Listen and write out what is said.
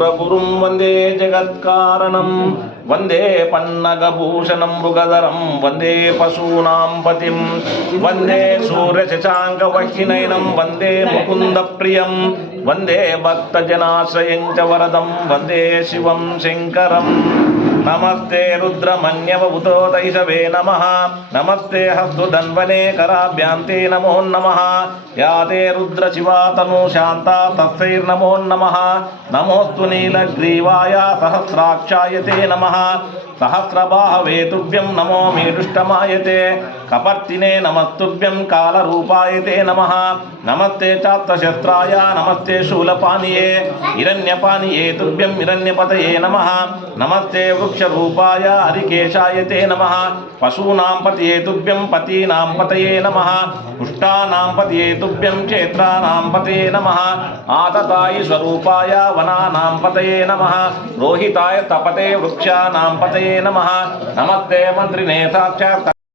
సురగురుం వందే జగత్కారణం వందే పన్నగభూషణం మృగధరం వందే పశూనాం పతిం వందే సూర్యశశాంకవహ్నినయనం వందే ముకుంద ప్రియం వందే భక్తజనాశ్రయం చ వరదం వందే శివం శంకరం నమస్తే రుద్రమన్యవభుతో తైషవే నమః నమస్తే హస్తుధన్వనే కరాభ్యాంతే నమో నమః యాతే రుద్రశివాతను శాంతా తస్సైర్నమో నమః నమోస్తు నీలగ్రీవాయ సహస్రాక్షాయతే నమః సహస్రబాహవే తుభ్యం నమో మేరుష్టమాయతే కపర్తినే నమస్తుభ్యం కాలరూపాయతే నమః నమస్తే చాత్రశస్త్రాయ నమస్తే శూలపానీయే హిరణ్యపానీయే తుభ్యం హిరణ్యపతయే నమః నమస్తే వృక్షరూపాయ హరికేశాయతే నమః పశూనాం పతయే తుభ్యం పతీనాం పతయే నమః పుష్టానాం పతయే తుభ్యం క్షేత్రానాం పతయే నమః ఆతతాయి స్వరూపాయ వనానాం పతయే నమః రోహితాయ తపతే వృక్షానాం పతయే నమః నమస్తే మంత్రినే సాక్షాత్